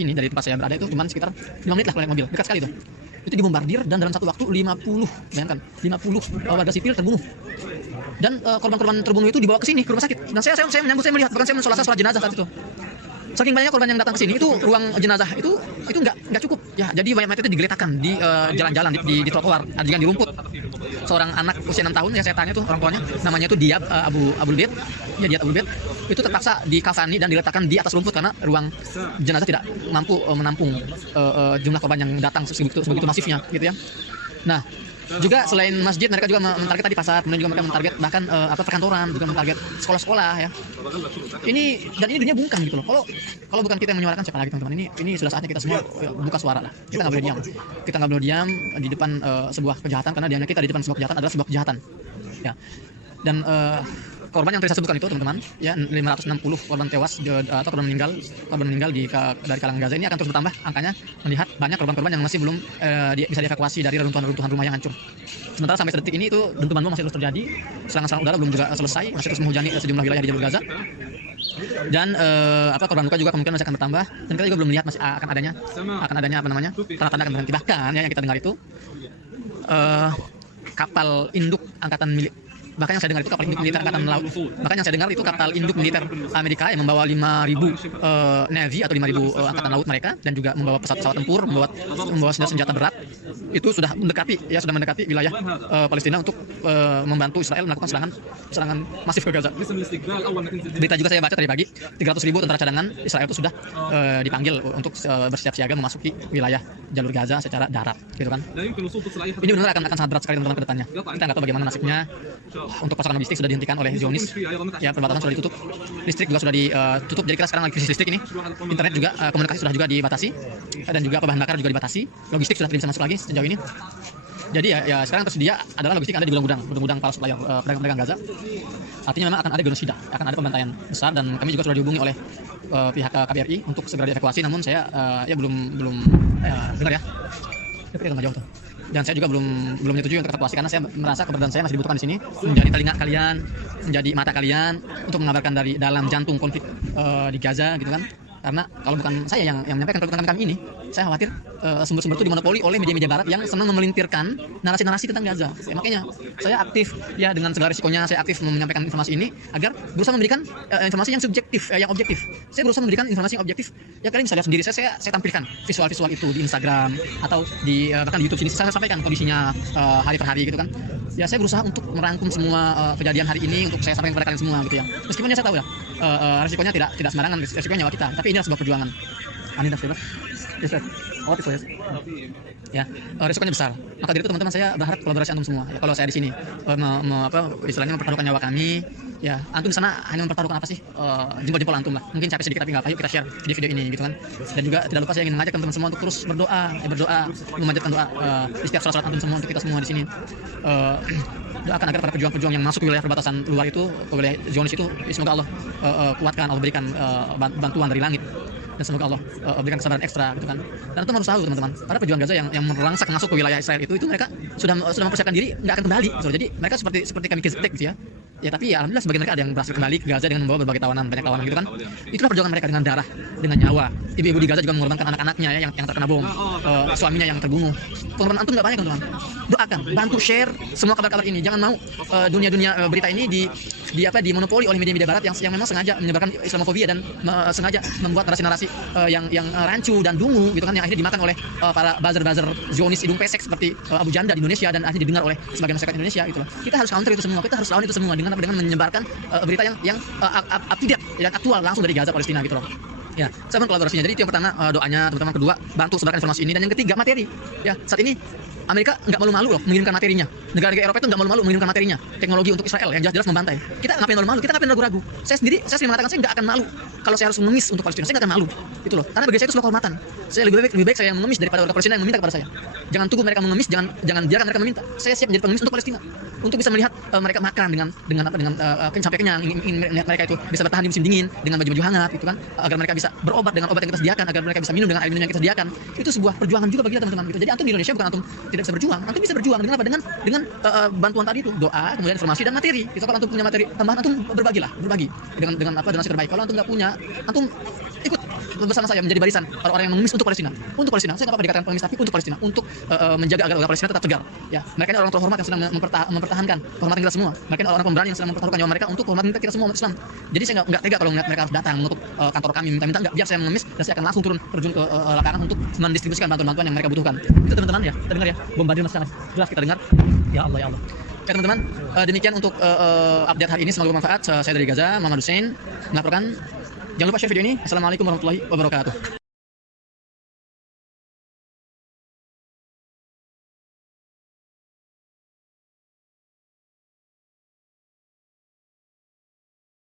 sini, dari tempat saya berada itu cuma sekitar 5 menit lah kalau naik mobil, dekat sekali itu. Itu dibombardir dan dalam satu waktu 50, bayangkan 50 warga sipil terbunuh. Dan korban-korban terbunuh itu dibawa ke sini, ke rumah sakit. Dan saya menyambut, saya melihat, bahkan saya sholat jenazah saat itu. Saking banyaknya korban yang datang ke sini, itu ruang jenazah itu nggak cukup ya. Jadi mayat-mayat itu digeletakkan di jalan-jalan, di trotoar, ada juga di rumput. Seorang anak usia 6 tahun yang saya tanya tuh orang tuanya, namanya itu Diab Abul Bait. Ya, Diab Abul Bait. Itu terpaksa dikafani dan diletakkan di atas rumput karena ruang jenazah tidak mampu menampung jumlah korban yang datang sebegitu masifnya gitu ya. Nah, juga selain masjid, mereka juga mentarget tadi pasar, kemudian juga mereka mentarget bahkan perkantoran, juga mentarget sekolah-sekolah ya. Ini dunia bungkam gitu loh. Kalau bukan kita yang menyuarakan, siapa lagi teman-teman? Ini sudah saatnya kita semua buka suara lah. Kita nggak boleh diam. Kita nggak boleh diam di depan sebuah kejahatan, karena diamnya kita di depan sebuah kejahatan adalah sebuah kejahatan. Ya. Dan korban yang tadi saya sebutkan itu teman-teman, ya 560 korban tewas atau korban meninggal dari kalangan Gaza ini akan terus bertambah angkanya, melihat banyak korban-korban yang masih belum bisa dievakuasi dari reruntuhan rumah yang hancur. Sementara sampai detik ini itu dentuman bom masih terus terjadi, serangan udara belum juga selesai, masih terus menghujani sejumlah wilayah di jalur Gaza. Dan korban luka juga kemungkinan masih akan bertambah, dan kita juga belum melihat masih akan adanya tanda-tanda akan berhenti. Bahkan ya, yang kita dengar itu kapal induk angkatan milik, bahkan yang saya dengar itu kapal induk militer angkatan laut. Bahkan yang saya dengar itu kapal induk militer Amerika yang membawa 5.000 Navy atau 5.000 angkatan laut mereka, dan juga membawa pesawat tempur, membawa senjata berat. Itu sudah mendekati wilayah Palestina untuk membantu Israel melakukan serangan masif ke Gaza. Berita juga saya baca tadi pagi, 300.000 tentara cadangan Israel itu sudah dipanggil untuk bersiap siaga memasuki wilayah jalur Gaza secara darat, gitu kan. Ini benar akan sangat berat sekali teman-teman ke depannya. Kita nggak tahu bagaimana nasibnya. Untuk pasokan logistik sudah dihentikan oleh Zionis, ya, perbatasan sudah ditutup, listrik juga sudah ditutup. Jadi kita sekarang lagi krisis listrik ini, internet juga, komunikasi sudah juga dibatasi, dan juga bahan bakar juga dibatasi, logistik sudah tidak bisa masuk lagi sejauh ini. Jadi ya sekarang tersedia adalah logistik ada di gudang para supplier pedagang Gaza. Artinya memang akan ada genosida, akan ada pembantaian besar, dan kami juga sudah dihubungi oleh pihak KBRI untuk segera dievakuasi. Namun saya belum dengar ya. Tapi nggak jauh tuh. Dan saya juga belum menyetujui untuk evakuasi, karena saya merasa keberadaan saya masih dibutuhkan di sini, menjadi telinga kalian, menjadi mata kalian untuk mengabarkan dari dalam jantung konflik di Gaza, gitu kan. Karena kalau bukan saya yang menyampaikan kebutuhan kami ini, saya khawatir sumber-sumber itu dimonopoli oleh media-media barat yang senang memelintirkan narasi-narasi tentang Gaza. Ya, makanya saya aktif ya, dengan segala risikonya saya aktif menyampaikan informasi ini agar berusaha memberikan informasi yang subjektif, yang objektif. Saya berusaha memberikan informasi yang objektif. Ya, kalian bisa lihat sendiri, saya tampilkan visual-visual itu di Instagram atau bahkan di YouTube sini. Saya sampaikan kondisinya hari per hari, gitu kan. Ya, saya berusaha untuk merangkum semua kejadian hari ini untuk saya sampaikan kepada kalian semua, gitu ya. Meskipun ya saya tahu ya risikonya tidak sembarangan, risikonya nyawa kita, tapi ini adalah sebuah perjuangan. Ani das bebas. Yes, yes. Ya, risikonya besar. Maka dari itu teman-teman, saya berharap kolaborasi antum semua. Ya, kalau saya di sini istilahnya mempertaruhkan nyawa kami, ya antum di sana hanya mempertaruhkan apa sih? Jempol-jempol antum lah. Mungkin capek sedikit tapi nggak apa, yuk kita share di video ini, gitu kan. Dan juga tidak lupa saya ingin mengajak teman-teman semua untuk terus berdoa, memanjatkan doa di setiap salat antum semua, untuk kita semua di sini. Doakan agar para pejuang-pejuang yang masuk ke wilayah perbatasan luar itu, ke wilayah Zionis itu, semoga Allah kuatkan, Allah berikan bantuan dari langit, dan semoga Allah berikan kesabaran ekstra, gitu kan. Dan itu harus tahu teman-teman, para pejuang Gaza yang merangsak masuk ke wilayah Israel itu mereka sudah mempersiapkan diri nggak akan kembali, gitu. Jadi mereka seperti kami kezetek, gitu ya. Ya, tapi ya alhamdulillah sebagian mereka ada yang berhasil kembali ke Gaza dengan membawa berbagai banyak tawanan, gitu kan. Itulah perjuangan mereka dengan darah, dengan nyawa. Ibu-ibu di Gaza juga mengorbankan anak-anaknya ya, yang terkena bom, suaminya yang terbunuh. Pengorbanan antum nggak banyak, teman-teman. Doakan, bantu share semua kabar-kabar ini. Jangan mau dunia berita ini dimonopoli oleh media-media barat yang memang sengaja menyebarkan Islamofobia dan sengaja membuat narasi-narasi yang rancu dan dungu, gitu kan, yang akhirnya dimakan oleh para buzzer Zionis hidung pesek seperti Abu Janda di Indonesia, dan akhirnya didengar oleh sebagian masyarakat Indonesia, gitu loh. Kita harus counter itu semua, kita harus lawan itu semua dengan menyebarkan berita yang up to date dan aktual langsung dari Gaza, Palestina, gitu loh. Ya, saya kolaborasinya. Jadi itu yang pertama, doanya teman-teman. Kedua, bantu sebarkan informasi ini. Dan yang ketiga, materi. Ya, saat ini Amerika nggak malu-malu loh mengirimkan materinya. Negara-negara Eropa itu nggak malu-malu mengirimkan materinya, teknologi untuk Israel yang jelas-jelas membantai. Kita ngapain malu-malu? Kita ngapain ragu-ragu? Saya sendiri mengatakan saya nggak akan malu kalau saya harus mengemis untuk Palestina. Saya nggak akan malu, itu loh. Karena bagi saya itu sebuah kehormatan. Saya lebih baik saya mengemis daripada orang Palestina yang meminta kepada saya. Jangan tunggu mereka mengemis, jangan biarkan mereka meminta. Saya siap menjadi pengemis untuk Palestina, untuk bisa melihat mereka makan dengan sampai kenyang, ingin melihat mereka itu bisa bertahan di musim dingin dengan baju-baju hangat, itu kan, agar mereka bisa berobat dengan obat yang kita sediakan, agar mereka bisa minum dengan air minum yang kita sediakan. Itu sebuah perjuangan juga bagi kita, teman-teman, gitu. Jadi antum di Indonesia bukan antum tidak bisa berjuang, antum bisa berjuang dengan apa? Dengan bantuan tadi itu, doa, kemudian informasi dan materi. Itu kalau antum punya materi tambahan, antum berbagi dengan nasi terbaik. Kalau antum nggak punya, antum ikut bersama saya menjadi barisan orang-orang yang mengemis untuk Palestina. Untuk Palestina, saya nggak apa-apa dikatakan pengemis, tapi untuk Palestina, untuk menjaga agar Palestina tetap tegar. Ya, mereka ini orang terhormat yang sedang mempertahankan kehormatan kita semua. Mereka ini orang pemberani yang sedang mempertaruhkan nyawa mereka untuk kehormatan kita semua umat Islam. Jadi saya nggak tega kalau melihat mereka harus datang menutup kantor kami, minta-minta nggak, biar saya mengemis dan saya akan langsung terjun ke lapangan untuk mendistribusikan bantuan-bantuan yang mereka butuhkan. Itu teman-teman ya, kita dengar ya, bombardir masih sangat jelas kita dengar. Ya Allah, ya Allah. Oke teman-teman, demikian untuk update hari ini, semoga bermanfaat. Saya dari Gaza, Muhammad Hussein melaporkan. Jangan lupa share video ini. Assalamualaikum warahmatullahi wabarakatuh.